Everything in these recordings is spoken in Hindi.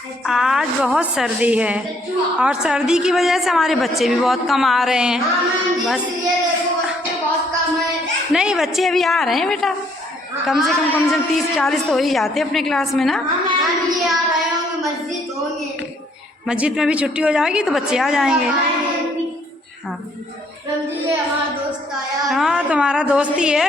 आज बहुत सर्दी है और सर्दी की वजह से हमारे बच्चे भी बहुत कम आ रहे हैं। बस नहीं, बच्चे अभी आ रहे हैं बेटा, कम से कम 30-40 तो हो ही जाते हैं अपने क्लास में ना। मस्जिद में भी छुट्टी हो जाएगी तो बच्चे आ जाएंगे। हाँ हाँ, तुम्हारा दोस्त ही है,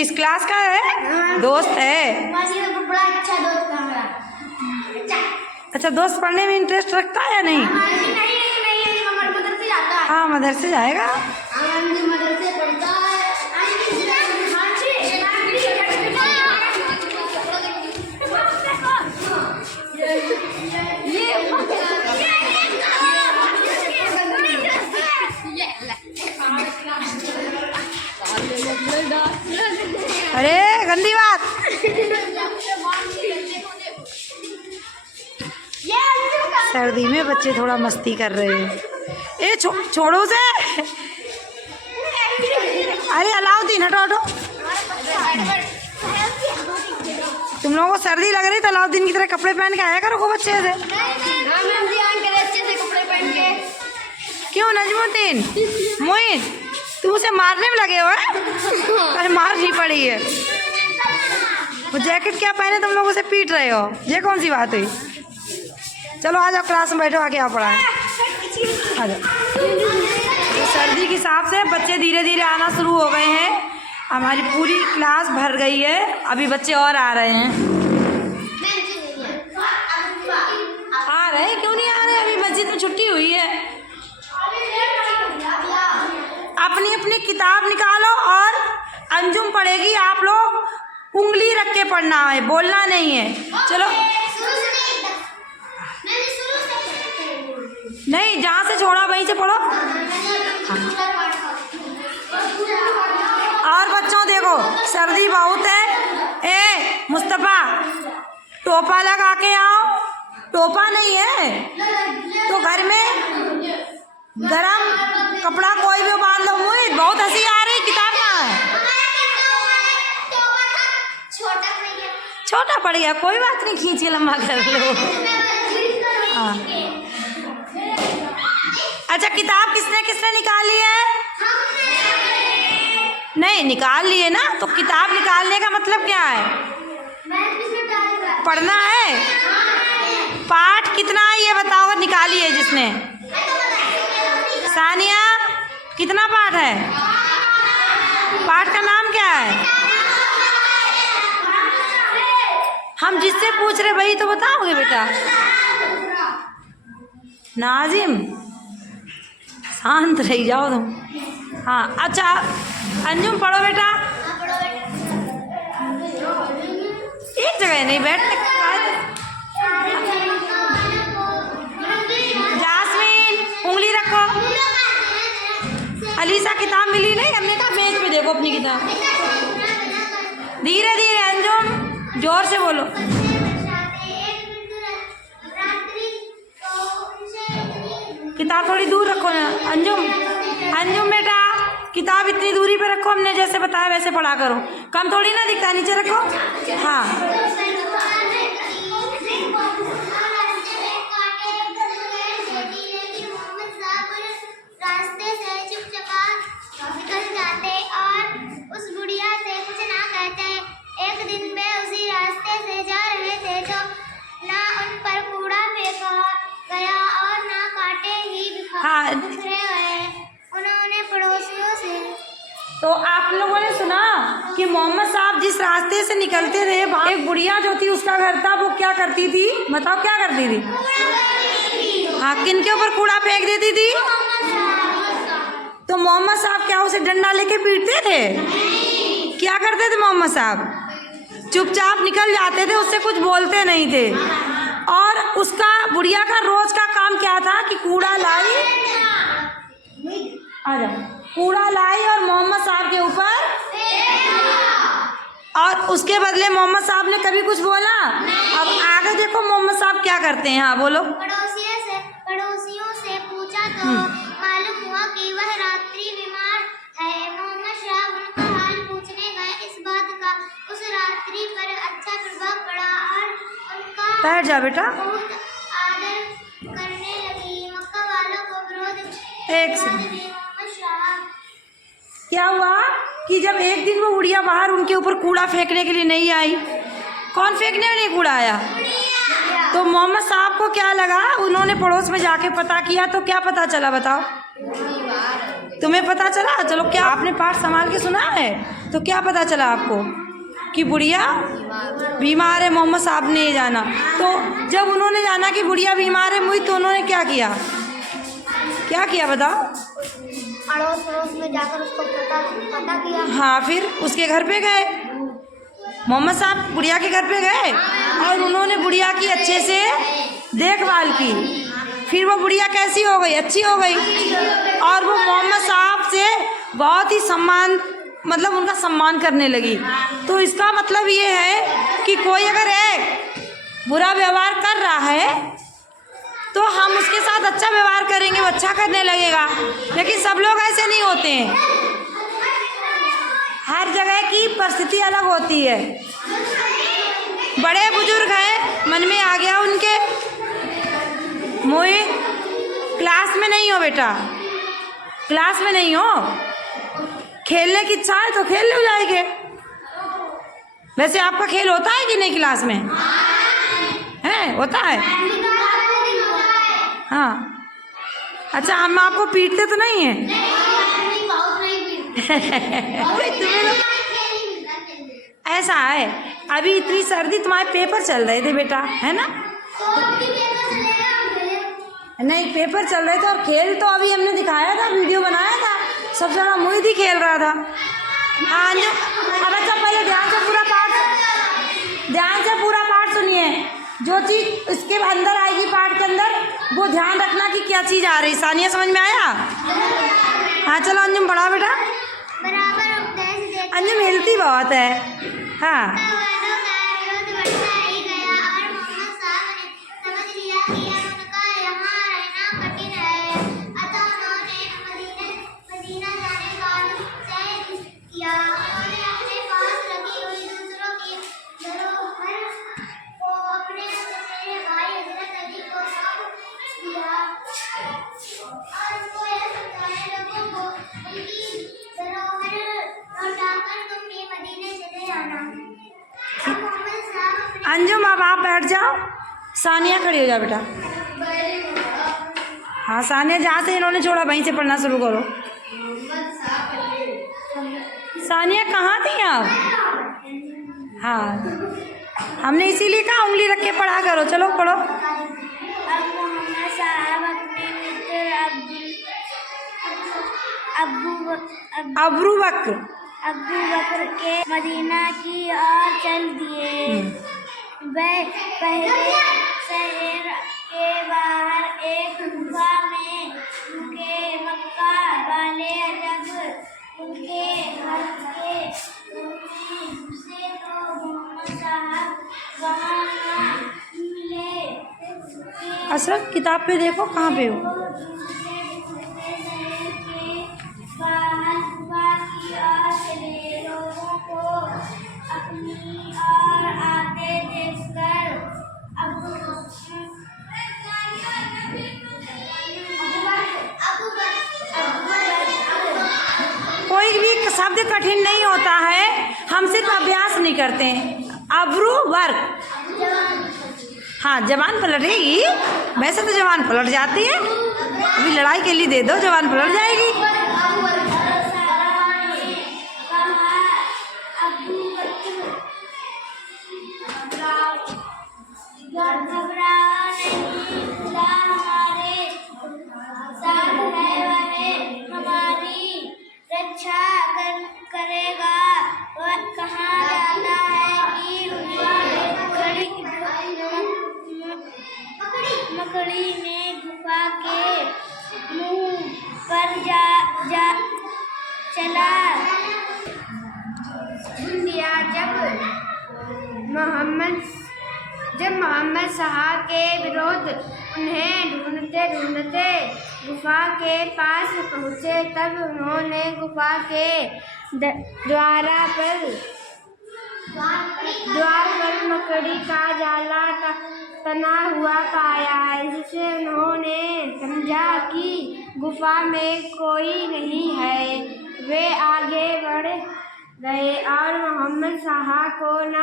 इस क्लास का है, दोस्त है। बड़ा अच्छा दोस्त है मेरा। अच्छा, दोस्त पढ़ने में इंटरेस्ट रखता है या नहीं? मदरसे जाता है। हाँ, मदरसे जाएगा। मदरसे पढ़ता है। अरे गंदी बात। सर्दी में बच्चे थोड़ा मस्ती कर रहे हैं। ए छोड़ो से। अरे अलाउद्दीन हटो हटो। तुम लोगों को सर्दी लग रही तो अलाउद्दीन की तरह कपड़े पहन के आया करो खूब अच्छे से। क्यों नजमुद्दीन, मोइन, तुम उसे मारने में लगे हो? अरे मार नहीं पड़ी है। वो जैकेट क्या पहने तुम लोग उसे पीट रहे हो, ये कौन सी बात हुई? चलो आ जाओ क्लास में बैठो, आके आप पढ़ाएं। आ जाओ। तो सर्दी के हिसाब से बच्चे धीरे धीरे आना शुरू हो गए हैं। हमारी पूरी क्लास भर गई है, अभी बच्चे और आ रहे हैं। आ रहे हैं, क्यों नहीं आ रहे? अभी मस्जिद में छुट्टी हुई है। अपनी अपनी किताब निकालो और अंजुम पढ़ेगी। आप लोग उंगली रख के पढ़ना है, बोलना नहीं है। चलो नहीं, जहाँ से छोड़ा वहीं से पढ़ो। और बच्चों देखो, सर्दी बहुत है। ए मुस्तफ़ा, टोपा लगा के आओ। टोपा नहीं है तो घर में गरम कपड़ा कोई भी बांध लो। मुझे बहुत हंसी आ रही, किताब कहाँ है? छोटा पड़ गया, कोई बात नहीं, खींच के लंबा कर लो। हाँ, अच्छा किताब किसने किसने निकाली है? नहीं निकाल लिए ना, तो किताब निकालने का मतलब क्या है? पढ़ना है। पाठ कितना है ये बताओ, निकाली है जिसने? सानिया, कितना पाठ है? पाठ का नाम क्या है? हम जिससे पूछ रहे वही तो बताओगे बेटा। नाजिम, शांत रही जाओ तुम। हाँ अच्छा, अंजुम पढ़ो बेटा। एक जगह नहीं बैठने। जास्मीन, उंगली रखो। अलीसा, किताब मिली नहीं? हमने कहा मेज पे देखो अपनी किताब। धीरे धीरे अंजुम, जोर से बोलो। किताब थोड़ी दूर रखो ना अंजुम। अंजुम बेटा, किताब इतनी दूरी पे रखो, हमने जैसे बताया वैसे पढ़ा करो। कम थोड़ी ना दिखता, नीचे रखो। हाँ हाँ। उन्होंने पड़ोसियों से। तो आप लोगों ने सुना कि मोहम्मद साहब जिस रास्ते से निकलते थे वहाँ एक बुढ़िया जो थी उसका घर था, वो क्या करती थी बताओ? क्या करती थी? हाँ, किन के ऊपर कूड़ा फेंक देती थी? तो मोहम्मद साहब क्या उसे डंडा लेके पीटते थे? क्या करते थे मोहम्मद साहब? चुपचाप निकल जाते थे, उससे कुछ बोलते नहीं थे। और उसका बुढ़िया का रोज का काम क्या था कि कूड़ा लाई, आजा, कूड़ा लाई और मोहम्मद साहब के ऊपर, और उसके बदले मोहम्मद साहब ने कभी कुछ बोला? अब आगे देखो मोहम्मद साहब क्या करते हैं। हाँ बोलो। पड़ोसियों से पूछा तो मालूम हुआ कि वह रात्रि बीमार है। मोहम्मद साहब उनका हाल पूछने गए। इस बात का उस रात्रि पर अच्छा प्रभाव पड़ा और उनका बैठ जा बेटा। बहुत आदर करने लगी। मक्का वालों को विरोध एक सेकंड। मोहम्मद शाह क्या हुआ कि जब एक दिन वो बुढ़िया बाहर उनके ऊपर कूड़ा फेंकने के लिए नहीं आई, कौन फेंकने के लिए कूड़ा आया? तो मोहम्मद साहब को क्या लगा, उन्होंने पड़ोस में जाके पता किया तो क्या पता चला बताओ? तुम्हें पता चला? चलो, क्या आपने पाठ संभाल के सुना है? तो क्या पता चला आपको कि बुढ़िया बीमार है? मोहम्मद साहब ने ये जाना। तो जब उन्होंने जाना कि बुढ़िया बीमार है मुई, तो उन्होंने क्या किया? क्या किया बताओ? अड़ोस पड़ोस में जाकर उसको पता किया। हाँ, फिर उसके घर पे गए, मोहम्मद साहब बुढ़िया के घर पे गए और उन्होंने बुढ़िया की अच्छे से देखभाल की। फिर वो बुढ़िया कैसी हो गई? अच्छी हो गई। और वो मोहम्मद साहब से बहुत ही सम्मान, मतलब उनका सम्मान करने लगी। तो इसका मतलब ये है कि कोई अगर एक बुरा व्यवहार कर रहा है तो हम उसके साथ अच्छा व्यवहार करेंगे, वो अच्छा करने लगेगा। लेकिन सब लोग ऐसे नहीं होते हैं, हर जगह की परिस्थिति अलग होती है। बड़े बुजुर्ग हैं, मन में आ गया उनके, मोए क्लास में नहीं हो बेटा, क्लास में नहीं हो, खेलने की इच्छा है तो खेल ले जाएंगे। वैसे आपका खेल होता है कि नहीं क्लास में? है, होता है। हाँ, अच्छा, हम आपको पीटते तो नहीं है? ऐसा है, अभी इतनी सर्दी, तुम्हारे पेपर चल रहे थे बेटा, है ना? नहीं, पेपर चल रहे थे और खेल तो अभी हमने दिखाया था, वीडियो बनाया था, सब जना मोहित ही खेल रहा था। हाँ जो, अब अच्छा पहले ध्यान से पूरा पाठ सुनिए। जो चीज़ उसके अंदर आएगी पाठ के अंदर, वो ध्यान रखना कि क्या चीज़ आ रही। सानिया, समझ में आया? हाँ चलो अंजुम पढ़ा बेटा। अंजुम हिलती बहुत है। हाँ, अंजुम अब आप बैठ जाओ, सानिया खड़ी हो जाओ बेटा। हाँ सानिया, जहाँ से इन्होंने छोड़ा वहीं से पढ़ना शुरू करो। सानिया कहाँ थी आप? हाँ, हमने इसीलिए कहा उंगली रख के पढ़ा करो। चलो पढ़ो। अब मोहम्मद साहब अपने मित्र अबू बकर के मदीना की ओर चल दिए। वे पहले शहर के बाहर एक गुफा में रुके। मक्का वाले जब उनके घर के घुसे तो मोहम्मद साहब वहाँ न मिले। अशरफ, किताब पे देखो कहाँ पे हो। बाहर गुफा की ओर चले। लोगों को अपनी ओर आते देखकर कोई भी शब्द कठिन नहीं होता है, हम सिर्फ अभ्यास नहीं करते हैं। अब्रू वर्क, हाँ जबान पलटेगी। वैसे तो जबान पलट जाती है, अभी लड़ाई के लिए दे दो, जबान पलट जाएगी। करेगा। वह कहा जाता है कि मकड़ी ने गुफा के मुंह पर चला दिया। जब मोहम्मद साहब के विरोध उन्हें ढूंढते ढूंढते गुफा के पास पहुँचे, तब उन्होंने गुफा के द्वार पर मकड़ी का जाला तना हुआ पाया, जिससे उन्होंने समझा कि गुफा में कोई नहीं है। वे आगे बढ़ गए और मोहम्मद शाह को न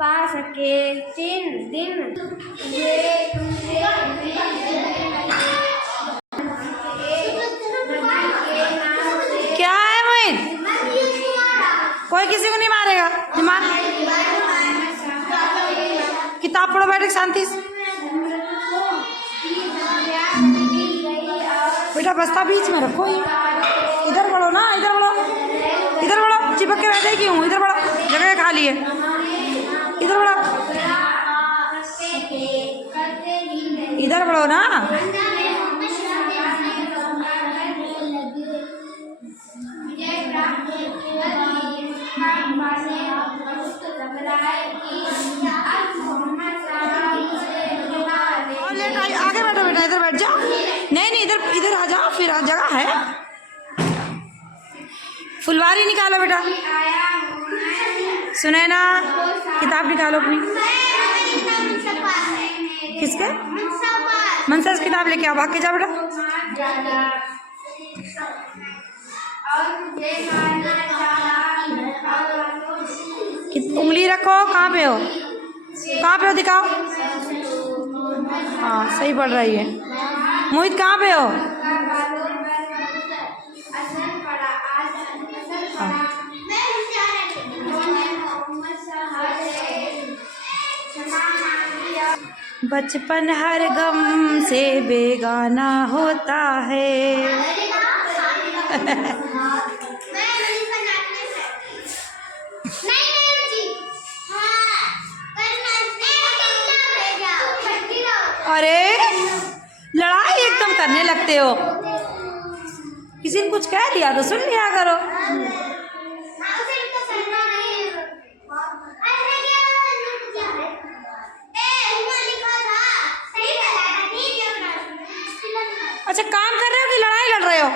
पा सके। 3 दिन वे दूसरे क्या है मोहित? कोई किसी को नहीं मारेगा। दिमाग किताब पढ़ो, बैठ के शांति से। बेटा बस्ता बीच में रखो। इधर बढ़ो ना, इधर बढ़ो, इधर बढ़ो। चिपक के बैठे क्यों? इधर बढ़ो, जगह खाली है। इधर बढ़ो, इधर बढ़ो ना। और लेट आगे बैठो बेटा, इधर बैठ जाओ। नहीं नहीं, इधर इधर आ जाओ, फिर जगह है। फुलवारी निकालो बेटा। सुनैना किताब निकालो अपनी। किसके? मनसा से किताब लेके आओ, भाग के जाओ बेटा। उंगली रखो, कहाँ पे हो? कहाँ पे हो दिखाओ। हाँ सही पढ़ रही है। मोहित कहाँ पे हो? बचपन हर गम से बेगाना होता है। अरे लड़ाई एकदम करने लगते हो। किसी ने कुछ कह दिया तो सुन लिया करो। अच्छा काम कर रहे हो कि लड़ाई लड़ रहे हो?